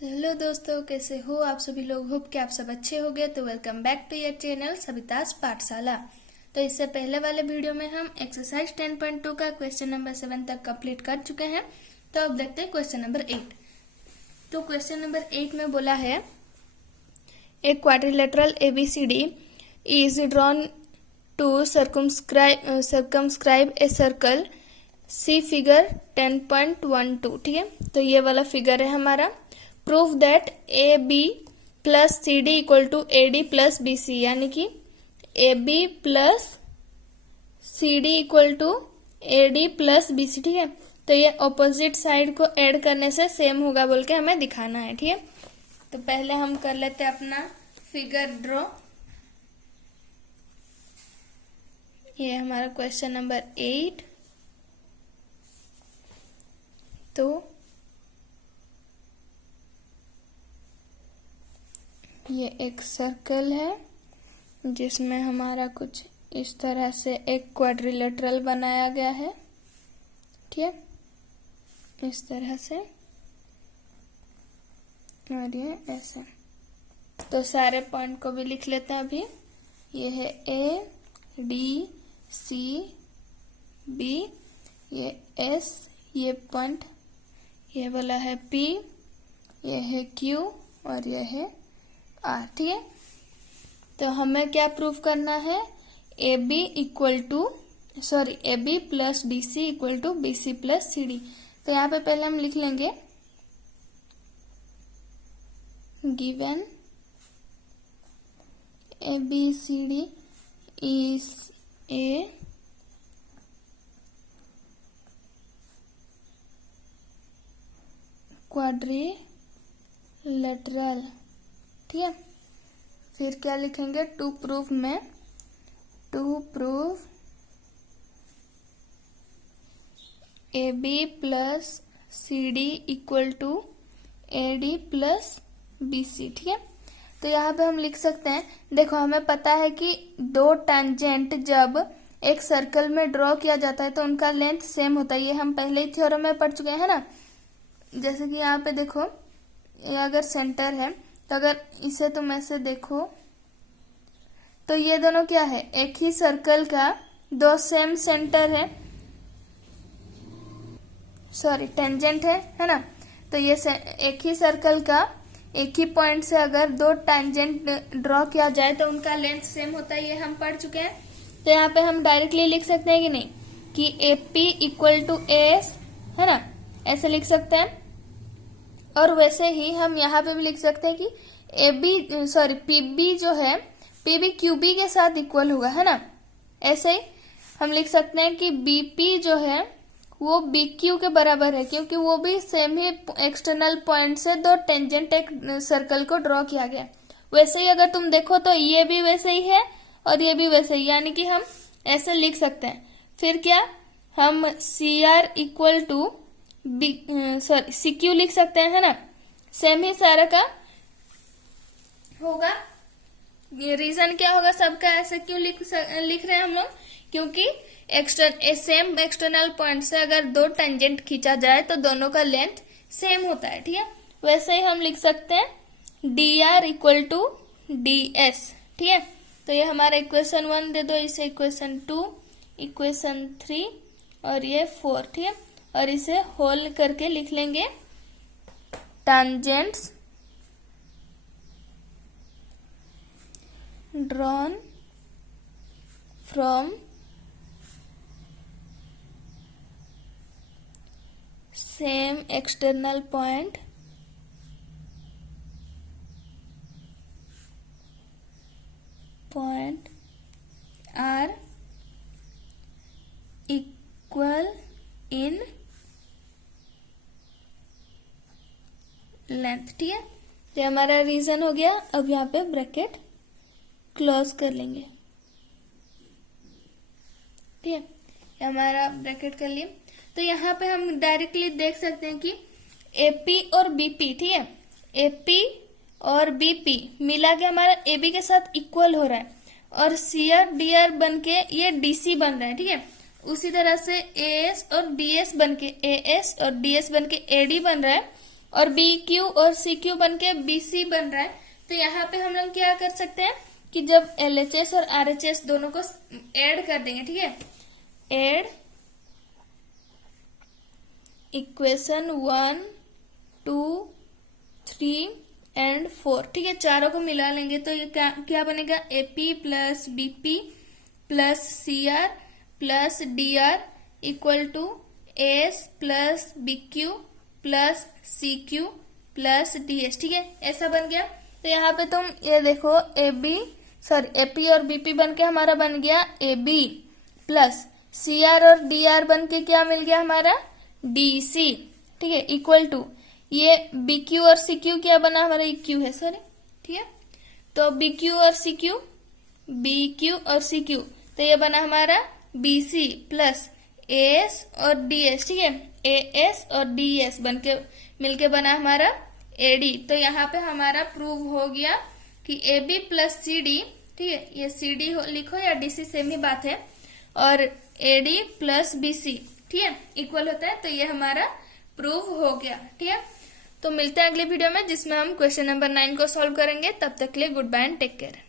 Hello दोस्तों, कैसे हो आप सभी लोग। होप कि आप सब अच्छे होंगे। तो welcome back to your channel Savita's Pathshala. तो इससे पहले वाले वीडियो में हम एक्सरसाइज 10.2 का क्वेश्चन नंबर 7 तक कंप्लीट कर चुके हैं। तो अब देखते हैं क्वेश्चन नंबर 8। तो क्वेश्चन नंबर 8 में बोला है a quadrilateral ABCD is drawn to circumscribe a circle see figure 10.12। ठीक है, तो ये वाला फिगर है हमारा। Proof that AB plus CD equal to AD plus BC, यानी कि AB plus CD equal to AD plus BC। ठीक है, तो ये ऑपोजिट साइड को ऐड करने से सेम होगा बोल के हमें दिखाना है। ठीक है, तो पहले हम कर लेते हैं अपना फिगर ड्रॉ। ये हमारा क्वेश्चन नंबर 8। तो ये एक सर्कल है जिसमें हमारा कुछ इस तरह से एक क्वाड्रिलेटरल बनाया गया है। ठीक है, इस तरह से, और ये ऐसे। तो सारे पॉइंट को भी लिख लेते हैं अभी। ये है ADCB, ये S, ये पॉइंट, ये वाला है P, ये है Q और ये है R। ठीक है, तो हमें क्या प्रूफ करना है, AB plus DC equal to BC plus CD। तो यहाँ पे पहले हम लिख लेंगे given ABCD is a quadrilateral. ठीक है, फिर क्या लिखेंगे, to proof AB plus CD equal to AD plus BC। ठीक है, तो यहाँ पे हम लिख सकते हैं, देखो हमें पता है कि दो टेंजेंट जब एक सर्कल में ड्रॉ किया जाता है तो उनका लेंथ सेम होता है। ये हम पहले ही थ्योरम में पढ़ चुके हैं ना। जैसे कि यहाँ पे देखो, ये अगर सेंटर है तो अगर इसे तुम ऐसे देखो तो ये दोनों क्या है, एक ही सर्कल का दो सेम सेंटर है, सॉरी टेंजेंट है ना। तो ये एक ही सर्कल का एक ही पॉइंट से अगर दो टेंजेंट ड्रॉ किया जाए तो उनका लेंथ सेम होता है। ये हम पढ़ चुके हैं। तो यहाँ पे हम डायरेक्टली लिख सकते हैं कि नहीं, कि AP इक्वल टू AS है ना, ऐसे लिख सकते हैं। और वैसे ही हम यहाँ पे भी लिख सकते हैं कि PB जो है PB QB के साथ इक्वल होगा, है ना। ऐसे ही हम लिख सकते हैं कि BP जो है वो BQ के बराबर है, क्योंकि वो भी सेम ही एक्सटर्नल पॉइंट से दो टेंजेंट एक सर्कल को ड्रॉ किया गया। वैसे ही अगर तुम देखो तो ये भी वैसे ही है और ये भी वैसे ही, यानी कि हम ऐसे लिख सकते हैं। फिर क्या, हम CR इक्वल टू CQ लिख सकते हैं, है ना। सेम ही सारा का होगा। ये रीजन क्या होगा सबका, ऐसे क्यों लिख रहे हैं हम लोग, क्योंकि सेम एक्सटर्नल पॉइंट से अगर दो टेंजेंट खींचा जाए तो दोनों का लेंथ सेम होता है। ठीक है, वैसे ही हम लिख सकते हैं DR इक्वल टू DS। ठीक है, तो ये हमारा इक्वेशन 1 दे दो, इसे इक्वेशन 2, इक्वेशन 3 और ये 4। ठीक है, और इसे होल करके लिख लेंगे tangents drawn from same external point are equal in length. ठीक है, तो हमारा रीजन हो गया। अब यहाँ पे ब्रैकेट क्लोज कर लेंगे। ठीक है, ये हमारा ब्रैकेट कर लिए। तो यहाँ पे हम डायरेक्टली देख सकते हैं कि AP और BP, ठीक है, AP और BP मिला के हमारा AB के साथ इक्वल हो रहा है, और CR DR बन के ये DC बन रहा है। ठीक है, उसी तरह से AS और DS बन के AS और DS बन के AD बन रहा है। और बी क्यू और सी क्यू बन के बी सी बन रहा है। तो यहाँ पे हम लोग क्या कर सकते हैं कि जब LHS और RHS दोनों को ऐड कर देंगे, ठीक है, ऐड इक्वेशन 1 2 3 एंड 4, ठीक है, चारों को मिला लेंगे तो ये क्या बनेगा, AP plus BP plus CR plus DR equal to AS plus BQ plus CQ plus DS, ठीक है, ऐसा बन गया। तो यहाँ पे तुम ये देखो AP और BP बन के हमारा बन गया AB प्लस CR और DR बन के क्या मिल गया हमारा DC, ठीक है, इक्वल टू ये BQ और CQ क्या बना हमारा, EQ है सॉरी, ठीक है, तो BQ और CQ तो ये बना हमारा BC प्लस AS और DS, ठीक है, AS और DS बन के मिलके बना हमारा AD। तो यहाँ पे हमारा प्रूव हो गया कि AB प्लस CD, ठीक है, ये CD लिखो या DC सेम ही बात है, और AD प्लस BC, ठीक है, इक्वल होता है। तो ये हमारा प्रूव हो गया, ठीक है। तो मिलते हैं अगली वीडियो में जिसमें हम क्वेश्चन नंबर 9 को सॉल्व करेंगे। तब तक के लिए good bye and take care.